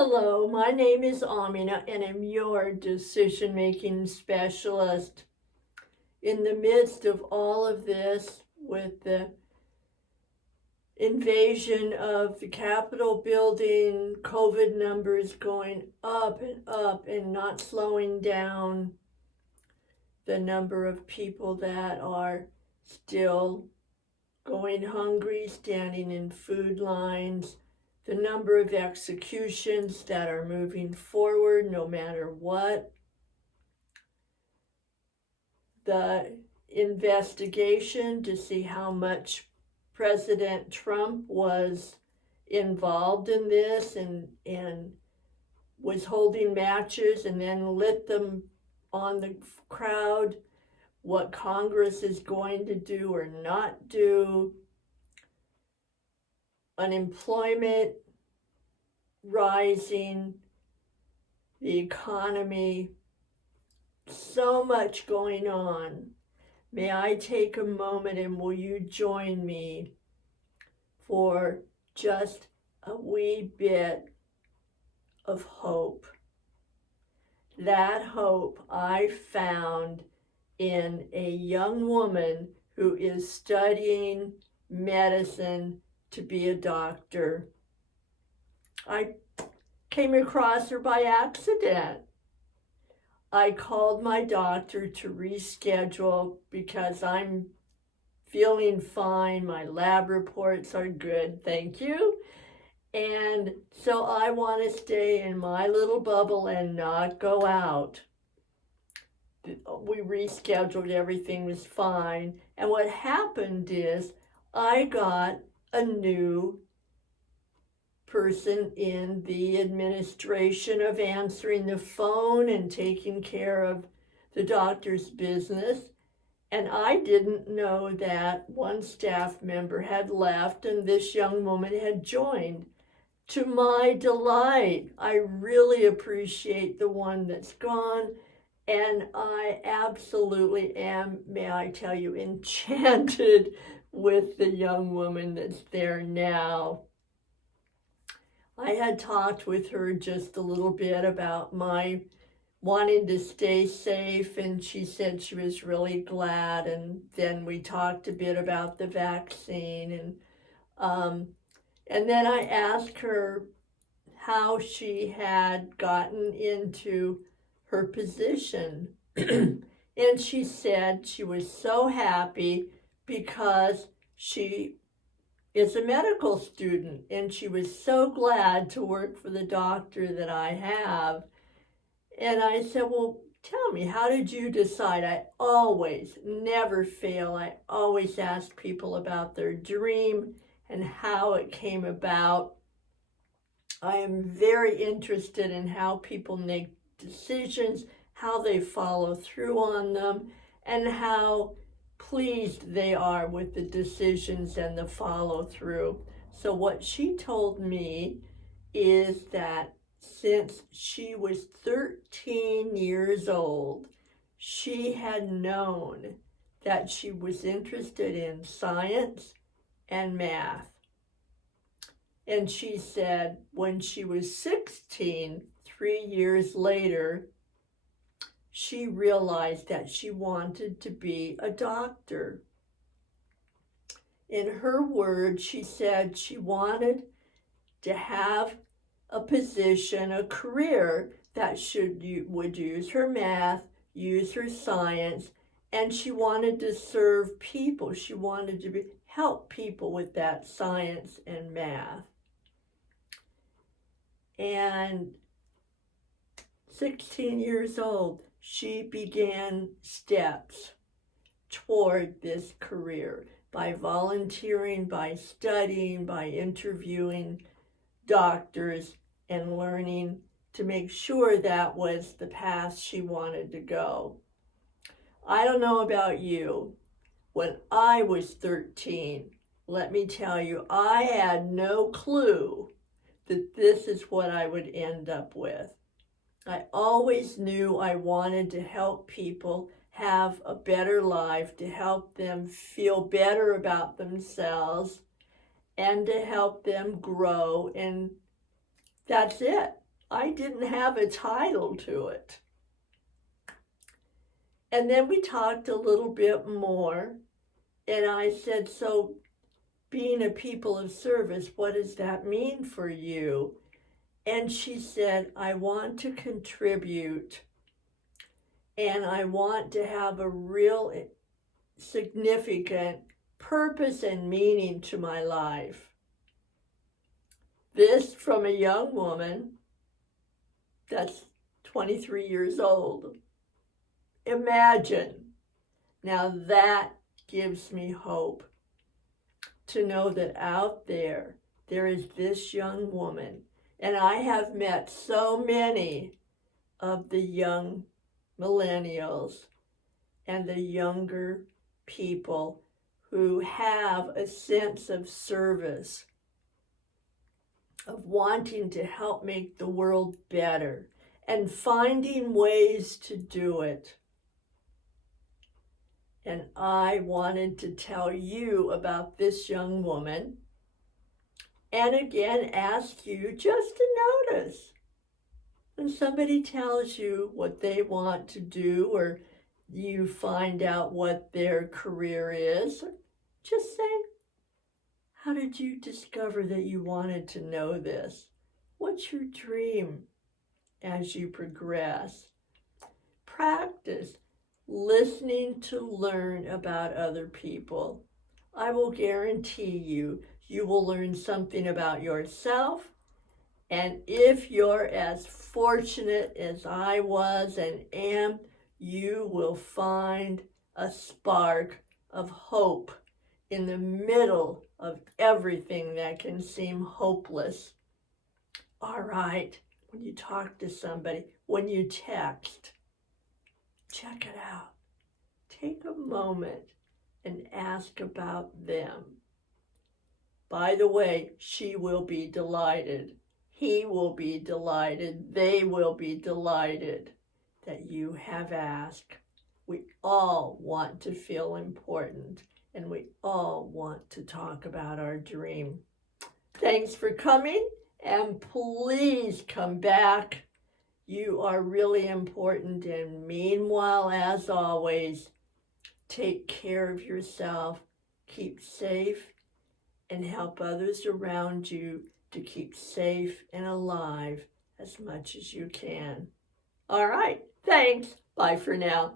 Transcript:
Hello, my name is Amina and I'm your decision making specialist. In the midst of all of this, with the invasion of the Capitol building, COVID numbers going up and not slowing down, the number of people that are still going hungry, standing in food lines, the number of executions that are moving forward no matter what, the investigation to see how much President Trump was involved in this and was holding matches and then lit them on the crowd, what Congress is going to do or not do, unemployment rising, the economy, so much going on. May I take a moment and will you join me for just a wee bit of hope? That hope I found in a young woman who is studying medicine to be a doctor. I came across her by accident. I called my doctor to reschedule because I'm feeling fine. My lab reports are good, thank you. And so I want to stay in my little bubble and not go out. We rescheduled, everything was fine. And what happened is I got a new person in the administration of answering the phone and taking care of the doctor's business. And I didn't know that one staff member had left and this young woman had joined. To my delight, I really appreciate the one that's gone. And I absolutely am, may I tell you, enchanted with the young woman that's there now. I had talked with her just a little bit about my wanting to stay safe, and she said she was really glad. And then we talked a bit about the vaccine, and then I asked her how she had gotten into her position. And she said she was so happy because she is a medical student and she was so glad to work for the doctor that I have. And I said, well, tell me, how did you decide? I always, never fail. I always ask people about their dream and how it came about. I am very interested in how people make decisions, how they follow through on them, and how pleased they are with the decisions and the follow through. So what she told me is that since she was 13 years old, she had known that she was interested in science and math. And she said when she was 16, 3 years later, she realized that she wanted to be a doctor. In her words, she said she wanted to have a position, a career that would use her math, use her science, and she wanted to serve people. She wanted to help people with that science and math. And 16 years old, she began steps toward this career by volunteering, by studying, by interviewing doctors and learning to make sure that was the path she wanted to go. I don't know about you. When I was 13, let me tell you, I had no clue that this is what I would end up with. I always knew I wanted to help people have a better life, to help them feel better about themselves, and to help them grow. And that's it. I didn't have a title to it. And then we talked a little bit more, and I said, so being a people of service, what does that mean for you? And she said, I want to contribute, and I want to have a real significant purpose and meaning to my life. This from a young woman that's 23 years old. Imagine. Now that gives me hope to know that out there is this young woman. And I have met so many of the young millennials and the younger people who have a sense of service, of wanting to help make the world better and finding ways to do it. And I wanted to tell you about this young woman, and again ask you just to notice when somebody tells you what they want to do, or you find out what their career is, just say, how did you discover that you wanted to know this? What's your dream as you progress? Practice listening to learn about other people. I will guarantee you, you will learn something about yourself. And if you're as fortunate as I was and am, you will find a spark of hope in the middle of everything that can seem hopeless. All right, when you talk to somebody, when you text, check it out. Take a moment and ask about them. By the way, she will be delighted. He will be delighted. They will be delighted that you have asked. We all want to feel important, and we all want to talk about our dream. Thanks for coming, and please come back. You are really important, and meanwhile, as always, take care of yourself, keep safe, and help others around you to keep safe and alive as much as you can. All right, thanks. Bye for now.